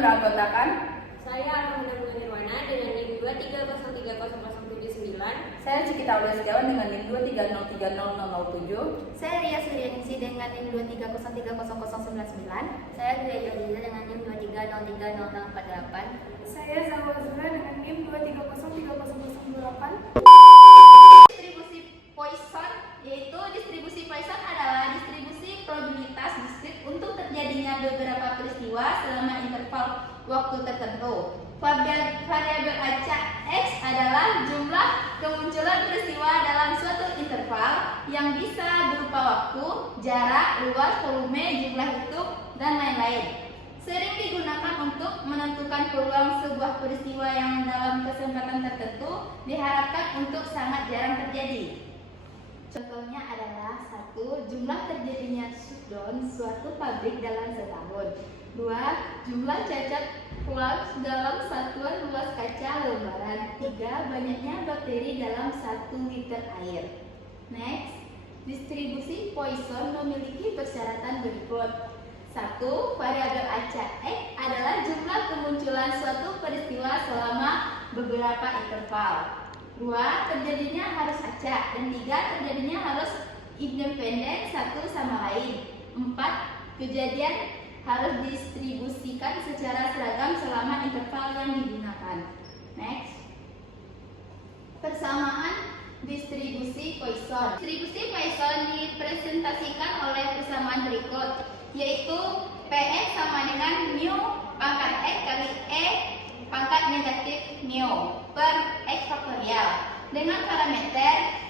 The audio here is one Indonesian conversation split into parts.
beranggotakan Saya Alhamdulillah Nirwana dengan NIM 2303007. saya Cikita Aulia Setiawan dengan NIM 230300007. Saya Ria Suryaningsi dengan NIM 230300099. Saya Gria Yogila dengan NIM 2303048. Saya Zahwa Zura dengan NIM 2303008. Distribusi Poisson, yaitu distribusi Poisson adalah distribusi probabilitas diskrit untuk terjadinya beberapa peristiwa selama interval waktu tertentu. Variabel acak X adalah jumlah kemunculan peristiwa dalam suatu interval yang bisa berupa waktu, jarak, luas, volume, jumlah hitung, dan lain-lain. Sering digunakan untuk menentukan peluang sebuah peristiwa yang dalam kesempatan tertentu diharapkan untuk sangat jarang terjadi. Contohnya adalah 1. Jumlah terjadinya shutdown suatu pabrik dalam setahun. 2. Jumlah cacat flux dalam satuan luas kaca lembaran. 3. Banyaknya bakteri dalam 1 liter air. Next, distribusi Poisson memiliki persyaratan berikut. 1. Variabel acak X adalah jumlah kemunculan suatu peristiwa selama beberapa interval. 2. Terjadinya harus acak. Dan 3. Terjadinya harus independen satu sama lain. 4. Kejadian harus didistribusikan secara seragam selama interval yang digunakan. Next. Persamaan distribusi Poisson. Distribusi Poisson dipresentasikan oleh persamaan berikut, yaitu Px sama dengan mu pangkat X kali E pangkat negatif mu per X faktorial dengan parameter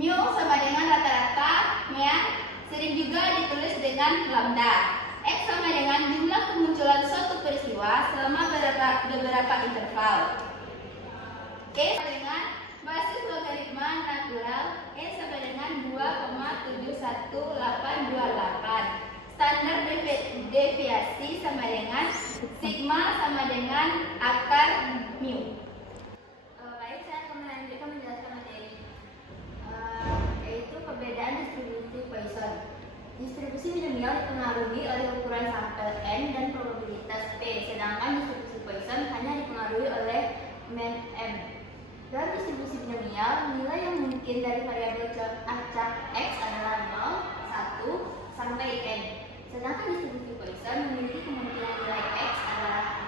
mu sama dengan rata-rata yang sering juga ditulis dengan lambda. X sama dengan jumlah kemunculan suatu peristiwa selama beberapa interval. K sama dengan basis logaritma natural E sama dengan 2,71828. Standar deviasi sama dengan sigma sama dengan akar mu. Baik, saya akan melanjutkan menjelaskan materi, yaitu perbedaan distribusi Poisson. Distribusi binomial dipengaruhi oleh ukuran sampel n dan probabilitas p, sedangkan distribusi Poisson hanya dipengaruhi oleh main m. Dalam distribusi binomial, nilai yang mungkin dari variabel acak X adalah 0, 1, sampai n. Sedangkan distribusi Poisson memiliki kemungkinan nilai X adalah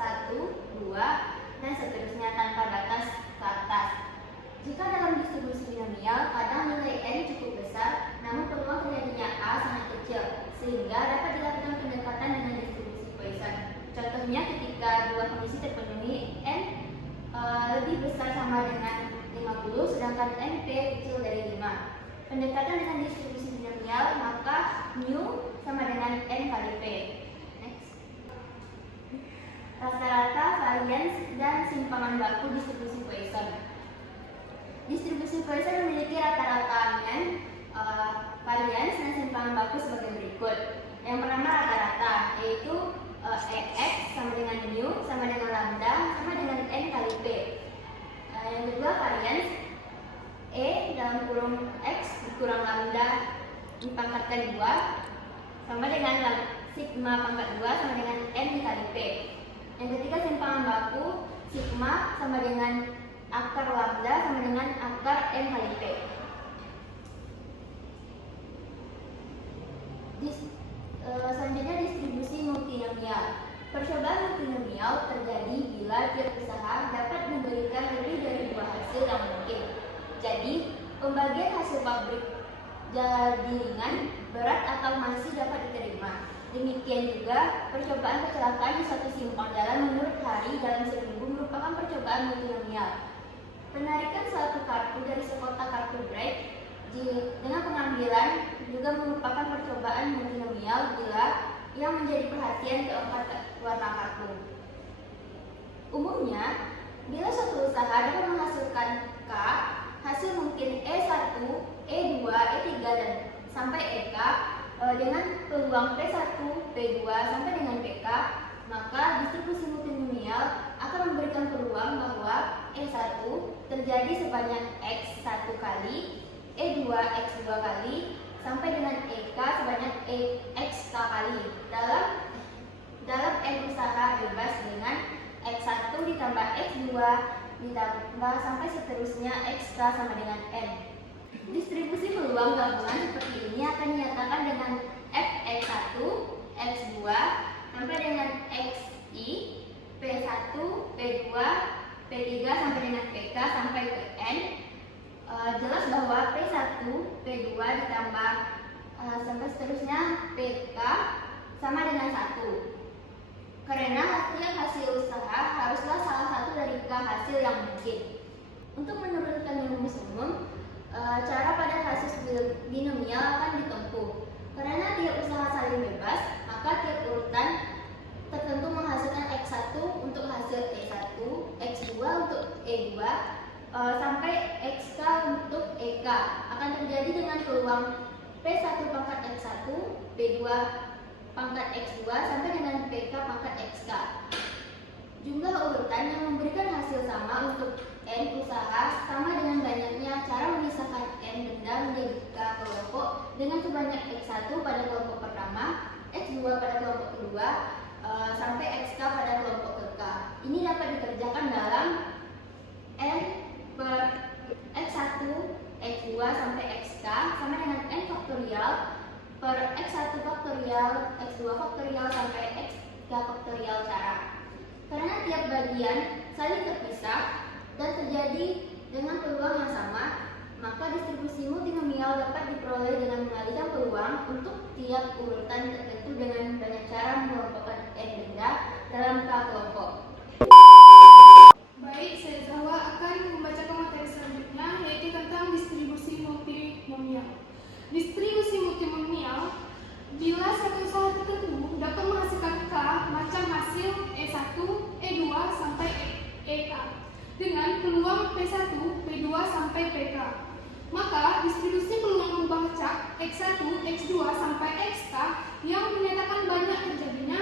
0, 1, 2, dan seterusnya tanpa batas ke atas. Jika dalam distribusi binomial, kadang nilai n cukup besar, namun peluang terjadinya A sangat kecil, sehingga dapat dilakukan pendekatan dengan distribusi Poisson. Contohnya ketika dua kondisi terpenuhi, n lebih besar sama dengan 50, sedangkan n p kecil dari 5. Pendekatan dengan distribusi binomial, maka mu sama dengan n kali p. Next. Rata-rata, varians, dan simpangan baku distribusi Poisson. Distribusi Poisson memiliki rata-rata mean, varians, dan simpangan baku sebagai berikut. Yang pertama rata-rata, yaitu X sama dengan mu sama dengan lambda sama dengan n kali p. Yang kedua varians, E dalam kurung X dikurang lambda dipangkatkan 2 sama dengan sigma pangkat 2 sama dengan n dikali p. Yang ketiga simpangan baku, sigma sama dengan akar lambda sama dengan akar n kali p. Selanjutnya distribusi multinomial. Percobaan multinomial terjadi bila tiap usaha dapat memberikan lebih dari 2 hasil yang mungkin. Jadi, pembagian hasil pabrik jadi ringan, berat, atau masih dapat diterima. Demikian juga, percobaan kecelakaan di suatu simpang jalan menurut hari dalam seminggu merupakan percobaan multinomial. Penarikan suatu kartu dari sekotak kartu break dengan pengambilan juga merupakan percobaan multinomial bila yang menjadi perhatian keempat warna kartu. Umumnya, bila suatu usaha dapat menghasilkan K, hasil mungkin E1, E2, E3, dan sampai EK dengan peluang P1, P2, sampai dengan PK, maka distribusi multinomial akan memberikan peluang bahwa E1 terjadi sebanyak X1 kali, E2 X2 kali, sampai dengan EK sebanyak X kali dalam N usaha bebas dengan X1 ditambah X2 ditambah sampai seterusnya XK sama dengan N. Distribusi peluang gabungan seperti ini akan dinyatakan dengan Fx1, X2 sampai dengan Xi, P1, P2, P3 sampai dengan PK sampai ke N. Jelas bahwa P1, P2 ditambah sampai seterusnya PK sama dengan 1. Karena hasil usaha haruslah salah satu dari K hasil yang mungkin. Untuk menurunkan rumus umum, cara pada kasus binomial akan ditempuh. Karena tiap usaha saling bebas, maka tiap urutan tertentu menghasilkan X1 untuk hasil E1, X2 untuk E2, sampai XK untuk EK akan terjadi dengan peluang P1 pangkat X1, P2 pangkat X2 sampai dengan PK pangkat XK. Jumlah urutan yang memberikan hasil sama untuk N usaha sama dengan banyaknya cara memisahkan N benda menjadi K kelompok dengan sebanyak X1 pada kelompok pertama, X2 pada kelompok kedua, sampai XK pada kelompok ke K. Ini dapat dikerjakan dalam N per X1, X2 sampai XK sama dengan N faktorial per X1 faktorial, X2 faktorial sampai XK faktorial cara. Karena tiap bagian saling terpisah dan terjadi dengan peluang yang sama, maka distribusi multinomial dapat diperoleh dengan mengalihkan peluang untuk tiap urutan tertentu dengan banyak cara mengelompokkan N benda dalam K kelompok. Baik, saya Zahwa akan membacakan materi selanjutnya, yaitu tentang distribusi multinomial. Distribusi multinomial bila satu usaha tertentu dapat menghasilkan K macam hasil E1, E2 sampai EK dengan peluang P1, P2 sampai PK. Maka distribusi peluang membaca X1, X2 sampai XK yang menyatakan banyak terjadinya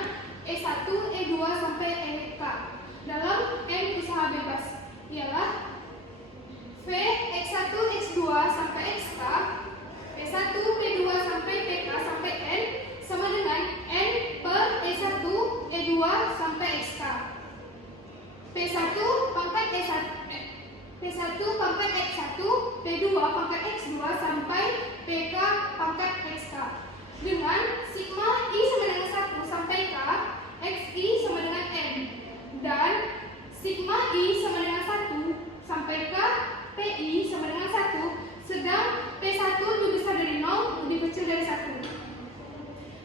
E1, E2 sampai EK dalam N usaha bebas ialah V X1, X2 sampai XK, P1, P2 sampai PK sampai N sama dengan N per E1, E2 sampai XK. P1 pangkat E1, P1 pangkat X1, P2 pangkat X2 sampai PK pangkat XK dengan sigma I sama dengan 1 sampai K, XI sama dengan N dan sigma I sama dengan 1 sampai K, PI sama dengan 1 sedang P1 lebih besar dari 0, lebih kecil dari 1.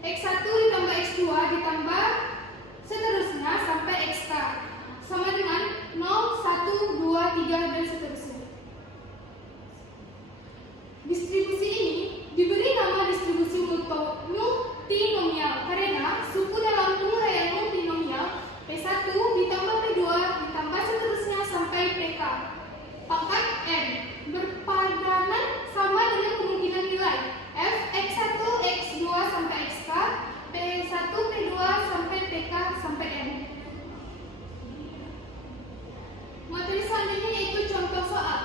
X1 ditambah X2 ditambah seterusnya sampai XK sama dengan 0, 1, 2, 3 dan seterusnya. Distribusi ini diberi nama distribusi multinomial karena suku dalam penguraian multinomial P1 ditambah P2 ditambah seterusnya sampai PK pangkat N berpadanan sama dengan kemungkinan nilai F X1, X2 sampai XK, P1, P2 sampai PK sampai N. Materi selanjutnya yaitu contoh soal.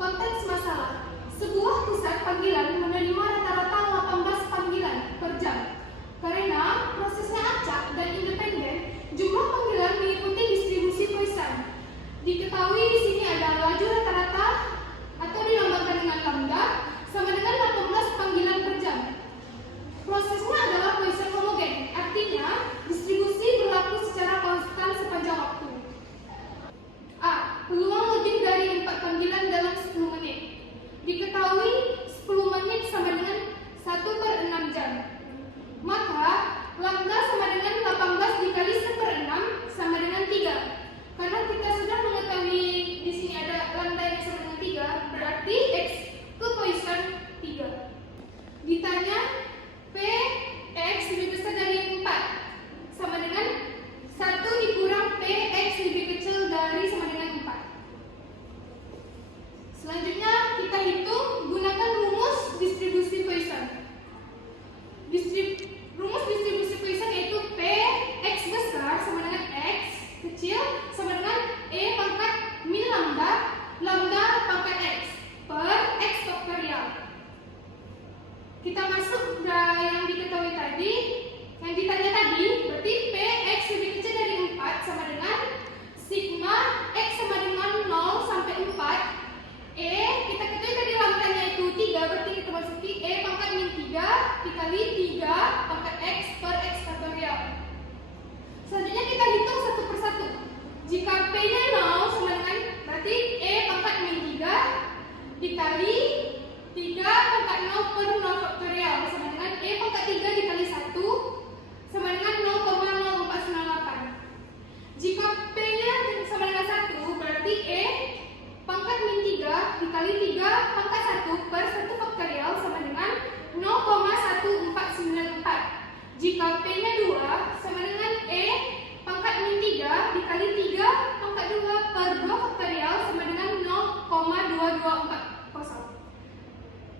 Konteks masalah. Sebuah pusat panggilan menerima rata-rata 18 panggilan per jam. Karena prosesnya acak dan independen, jumlah panggilan mengikuti distribusi Poisson. Diketahui di sini ada laju rata-rata atau dilambangkan dengan lambda sama dengan 18 panggilan per jam. Prosesnya adalah Poisson homogen, artinya distribusi berlaku secara konstan sepanjang waktu. A. Peluang lebih dari 4 panggilan dalam 10 menit. Diketahui 10 menit sama dengan 1 per 6 jam. Maka lambda sama dengan 18 dikali 1 per 6 sama dengan 3. Karena kita sudah mengetahui di sini ada lambda yang sama dengan 3, berarti X ke Poisson 3. Ditanya P X lebih besar dari 4 sama dengan 1 dikurang P X lebih kecil dari sama dengan 4. Selanjutnya kita hitung gunakan rumus distribusi Poisson. Rumus distribusi Poisson yaitu P X besar sama dengan X kecil sama dengan E pangkat min lambda, lambda pangkat X per X faktorial. Kita masuk yang diketahui tadi, yang ditanya tadi, berarti P X lebih kecil Jika P-nya 0 sama dengan berarti E pangkat min 3 dikali 3 pangkat 0 per 0 faktorial sama dengan E pangkat 3 dikali 1 sama dengan 0,0498. Jika P-nya sama dengan 1 berarti E pangkat min 3 dikali 3 pangkat 1 per 1 faktorial sama dengan 0,1494. Jika P-nya 2 sama dengan E pangkat min 3 dikali 3 pangkat 2 per 2 faktorial sama dengan 0,2240.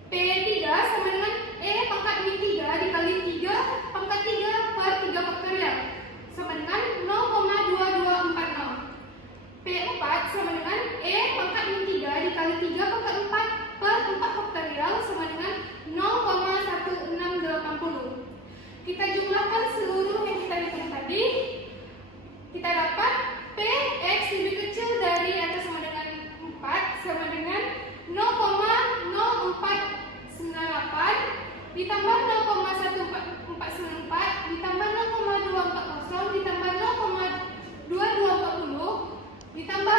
P3 sama dengan E pangkat min 3 dikali 3 pangkat 3 per 3 faktorial sama dengan 0,2240. P4 sama dengan E pangkat min 3 dikali 3 pangkat 4 per 4 faktorial sama dengan 0,1680. Kita jumlahkan seluruh yang kita hitung tadi. Kita dapat Px lebih kecil dari atau sama dengan 4 sama dengan 0,0498 ditambah 0,1494 ditambah 0,240 ditambah 0,2240 ditambah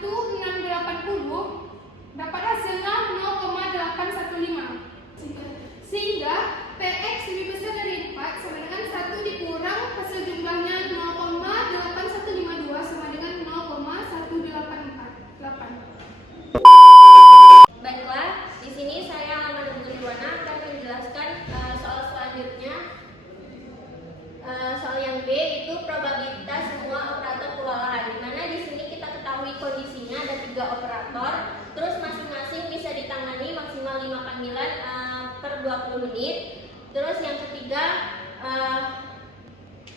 0,1680 dapat hasilnya 0,815. Sehingga Px lebih besar dari 4 sama dengan 1 dikurang hasil jumlahnya 0,8152 sama dengan 0,1848. Baiklah, di sini saya Amanda Budiwana akan menjelaskan soal selanjutnya. Soal yang B itu probabilitas semua operator kewalahan. Di mana di sini kita ketahui kondisinya ada 3 operator, terus masing-masing bisa ditangani maksimal 5 panggilan per 20 menit. Terus yang ketiga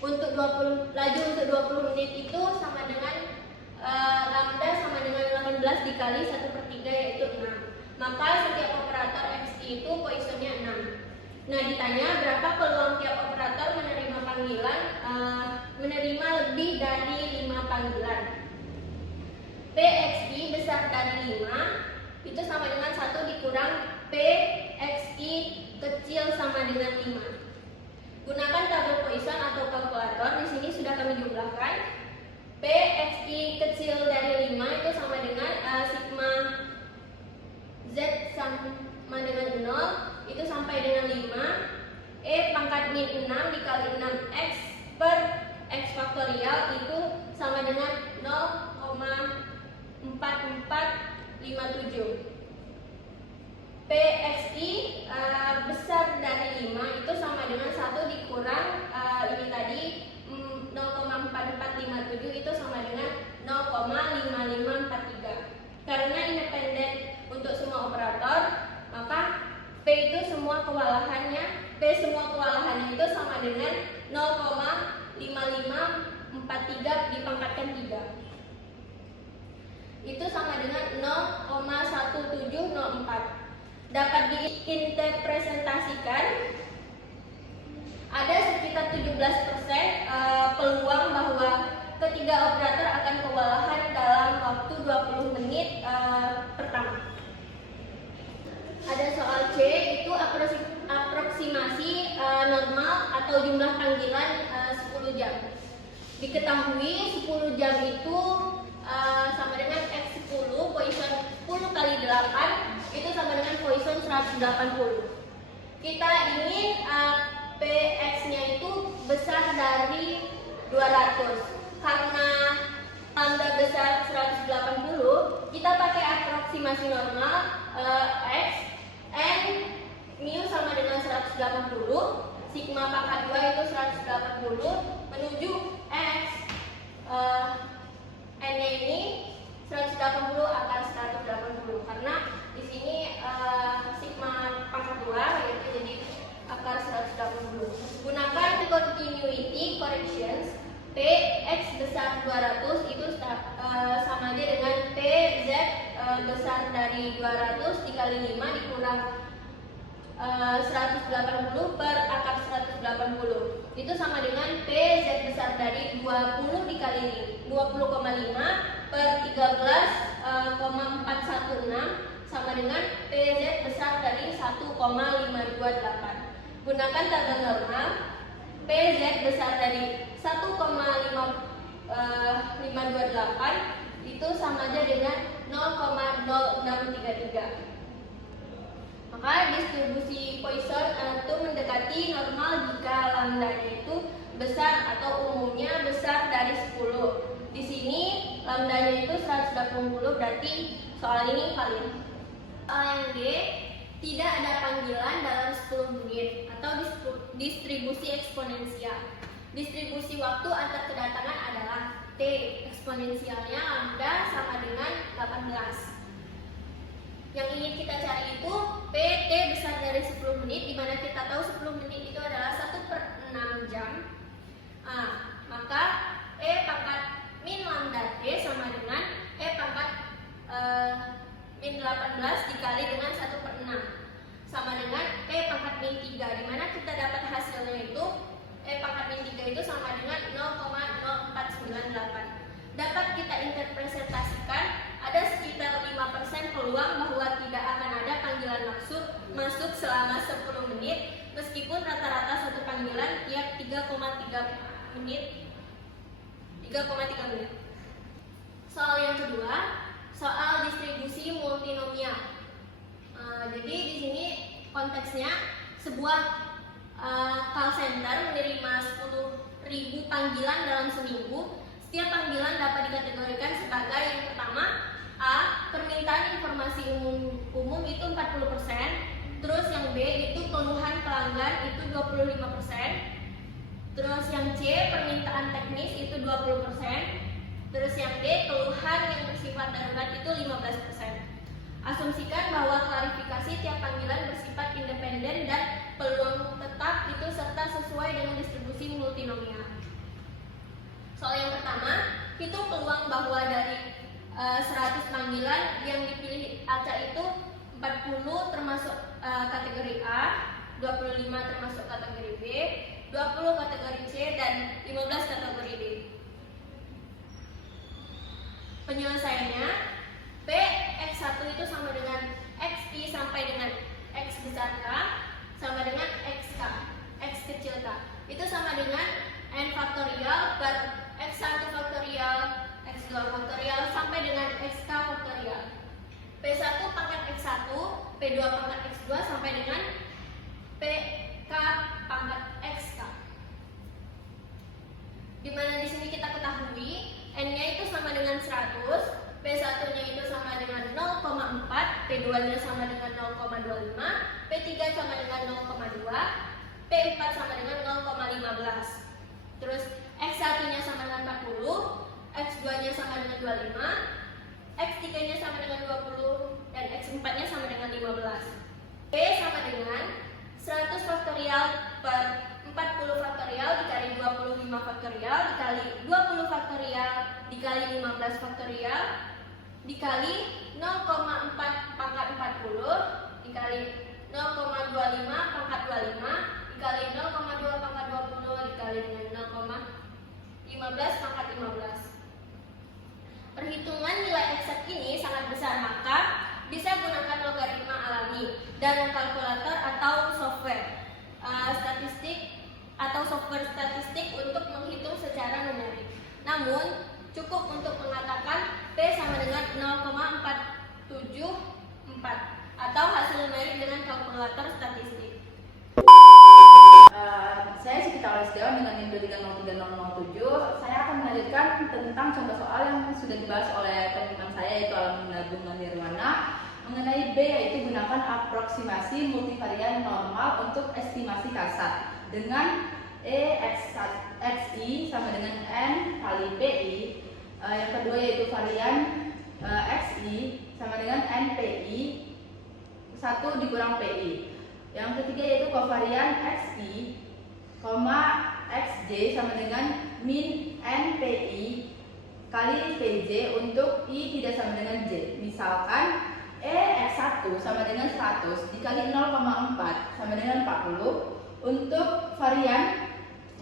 untuk 20 laju untuk 20 menit itu sama dengan lambda sama dengan 18 dikali 1/3 yaitu 6. Maka setiap operator XI itu Poissonnya 6. Nah, ditanya berapa peluang tiap operator menerima panggilan menerima lebih dari 5 panggilan. PXI besar dari 5 itu sama dengan 1 dikurang PXI kecil sama dengan 5. Gunakan tabel Poisson atau kalkulator. Di sini sudah kami jumlahkan. PXI kecil dari 5 itu sama dengan sigma Z sama dengan 0 itu sampai dengan 5. E pangkat min 6 dikali 6x per x faktorial itu sama dengan 0,4457. PXI besar dari 5 itu sama dengan 1 dikurang ini tadi 0,4457 itu sama dengan 0,5543. Karena independen untuk semua operator, maka P itu semua kewalahannya itu sama dengan 0,5543 dipangkatkan 3. Itu sama dengan 0,1704. Dapat diinterpretasikan ada sekitar 17% peluang bahwa ketiga operator akan kewalahan dalam waktu 20 menit pertama. Ada soal C, itu aproksimasi normal atau jumlah panggilan 10 jam. Diketahui 10 jam itu sama dengan X10, Poisson 10 kali 8 itu sama dengan Poisson 180. Kita ingin PX-nya itu besar dari 200. Karena lambda besar 180, kita pakai aproksimasi normal X N mu sama dengan 180, sigma pangkat 2 itu 180 menuju X N-nya ini 180 akar 180 karena di sini sigma pangkat 2 yaitu jadi akar 180. Gunakan continuity corrections. Px besar 200 itu sama aja dengan Pz besar dari 200 dikali 5 dikurang 180 per akar 180 itu sama dengan Pz besar dari 20 dikali 20,5 per 13,416 sama dengan Pz besar dari 1,528. Gunakan tabel normal. Pz besar dari 1,5 528 itu sama aja dengan 0,0633. Maka distribusi Poisson itu mendekati normal jika lambdanya itu besar atau umumnya besar dari 10. Di sini lambdanya itu 180, berarti soal ini valid. Soal yang D, tidak ada panggilan dalam 10 menit atau distribusi eksponensial. Distribusi waktu antar kedatangan adalah T, eksponensialnya lambda sama dengan 18. Yang ingin kita cari itu PT besar dari 10 menit, dimana kita tahu 10 menit itu adalah 1/6 jam. Maka E pangkat min lambda T sama dengan E pangkat min 18 dikali dengan 1/6 sama dengan E pangkat min 3, dimana kita dapat hasilnya itu E pangkat min 3 itu sama dengan 0,0498. Dapat kita interpretasikan ada sekitar 5% peluang bahwa tidak akan ada panggilan masuk selama 10 menit meskipun rata-rata satu panggilan tiap 3,3 menit. Soal yang kedua, soal distribusi multinomial. Jadi di sini konteksnya sebuah call center menerima 10.000 panggilan dalam seminggu. Setiap panggilan dapat dikategorikan sebagai yang pertama A, permintaan informasi umum itu 40%, terus yang B itu keluhan pelanggan itu 25%, terus yang C permintaan teknis itu 20%, terus yang D keluhan yang bersifat darurat itu 15%. Asumsikan bahwa klarifikasi tiap panggilan bersifat independen dan peluang tetap itu serta sesuai dengan distribusi multinomial. Soal yang pertama, hitung peluang bahwa dari 100 panggilan yang dipilih acak itu 40 termasuk kategori A, 25 termasuk kategori B, 20 kategori C, dan 15 kategori D. Penyelesaiannya, P X1 itu sama dengan XI sampai dengan X besar K sama dengan XK, X kecil K. Itu sama dengan N faktorial per X1 faktorial, X2 faktorial sampai dengan XK faktorial. P1 pangkat X1, P2 pangkat X2 sampai dengan PK pangkat XK. Dimana di sini kita ketahui N-nya itu sama dengan 100, P1-nya itu sama dengan 0,4, P2-nya sama dengan 0,25, P3 sama dengan 0,2, P4 sama dengan 0,15. Terus X1-nya sama dengan 40, X2-nya sama dengan 25, X3-nya sama dengan 20, dan X4-nya sama dengan 15. P sama dengan 100 faktorial per 40 faktorial dikali 25 faktorial dikali 20 faktorial dikali 15 faktorial dikali 0,4 pangkat 40 dikali 0,25 pangkat 25 dikali 0,2 pangkat 20 dikali dengan 0,15 pangkat 15. Perhitungan nilai eksak ini sangat besar, maka bisa gunakan logaritma alami dan kalkulator atau software statistik atau software statistik untuk menghitung secara numerik. Namun cukup untuk mengatakan P sama dengan 0,474 atau hasil numerik dengan kalkulator statistik. Saya Cikita Olesdewan dengan NIM 2303007. Saya akan melanjutkan tentang contoh soal yang sudah dibahas oleh teman saya yaitu Alamina Bunga Nirwana mengenai B, yaitu gunakan aproksimasi multivarian normal untuk estimasi kasar dengan XI sama dengan N kali PI. Yang kedua yaitu varian XI sama dengan NPI 1 dikurang PI. Yang ketiga yaitu kovarian XI, XJ sama dengan min NPI kali PJ untuk I tidak sama dengan J. Misalkan X1 sama dengan 100 dikali 0,4 sama dengan 40. Untuk varian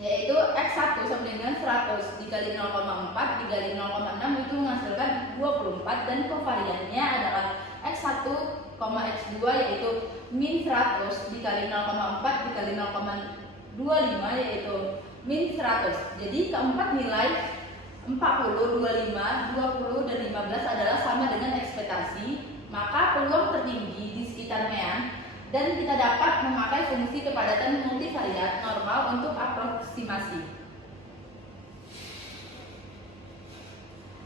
yaitu X1 sama dengan 100 dikali 0,4 dikali 0,6 itu menghasilkan 24, dan kovariannya adalah X1, X2 yaitu min 100 dikali 0,4 dikali 0,25 yaitu min 100. Jadi keempat nilai 40, 25, 20, dan 15 adalah sama dengan ekspektasi, maka peluang tertinggi di sekitar mean dan kita dapat memakai fungsi kepadatan multivariat normal untuk aproksimasi.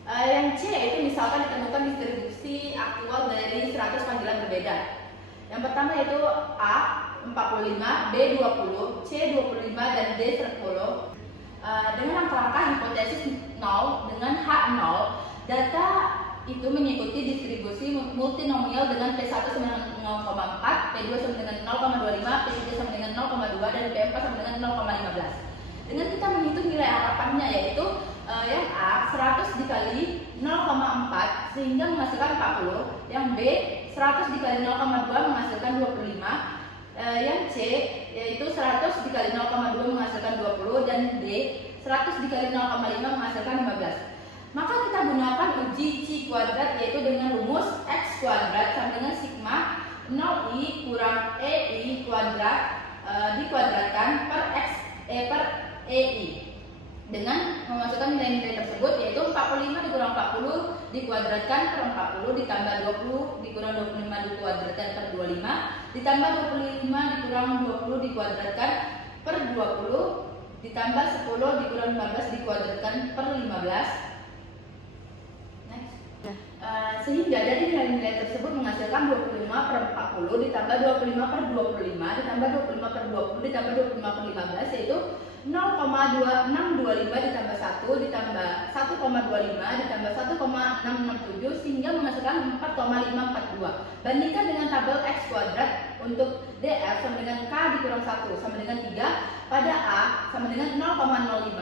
Yang C itu misalkan ditemukan distribusi aktual dari 100 panggilan berbeda. Yang pertama yaitu A 45, B 20, C 25, dan D 10. Dengan langkah-langkah hipotesis 0 dengan H 0, data itu mengikuti distribusi multinomial dengan P1 sama dengan 0,4, P2 sama dengan 0,25, P3 sama dengan 0,2, dan P4 sama dengan 0,15. Dengan kita menghitung nilai harapannya yaitu yang A 100 dikali 0,4 sehingga menghasilkan 40, yang B 100 dikali 0,2 menghasilkan 25, yang C yaitu 100 dikali 0,2 menghasilkan 20, dan D 100 dikali 0,5 menghasilkan 15. Maka kita gunakan uji C kuadrat yaitu dengan rumus X kuadrat sama dengan sigma 0i kurang EI kuadrat dikuadratkan per X per EI dengan memasukkan nilai-nilai tersebut yaitu 45 dikurang 40 dikuadratkan per 40 ditambah 20 dikurang 25 dikuadratkan per 25 ditambah 25 dikurang 20 dikuadratkan per 20 ditambah 10 dikurang 15 dikuadratkan per 15. Sehingga dari nilai-nilai tersebut menghasilkan 25 per 40 ditambah 25 per 25 ditambah 25 per 20 ditambah 25 per 15 yaitu 0,2625 ditambah 1 ditambah 1,25 ditambah 1,667 sehingga menghasilkan 4,542. Bandingkan dengan tabel X kuadrat untuk DF sama dengan K dikurang 1 sama dengan 3 pada A sama dengan 0,05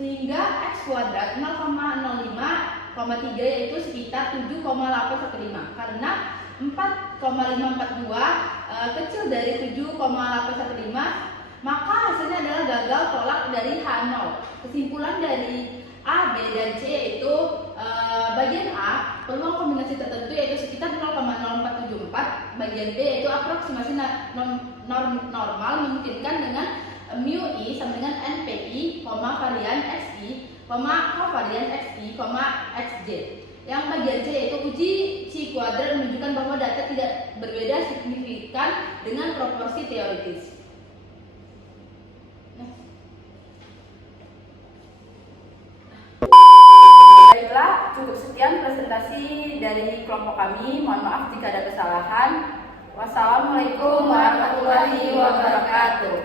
sehingga X kuadrat 0,05,3 yaitu sekitar 7,815 karena 4,542 kecil dari 7,815 maka hasilnya adalah gagal tolak dari H0. Kesimpulan dari A, B, dan C yaitu bagian A peluang kombinasi tertentu yaitu sekitar 0,0474, bagian B yaitu aproksimasi normal memungkinkan dengan mu I sama dengan NPI, varian XI, kovarian XI, XJ. Yang bagian C yaitu uji C kuadrat menunjukkan bahwa data tidak berbeda signifikan dengan proporsi teoritis. Baiklah, cukup sekian presentasi dari kelompok kami. Mohon maaf jika ada kesalahan. Wassalamualaikum warahmatullahi wabarakatuh.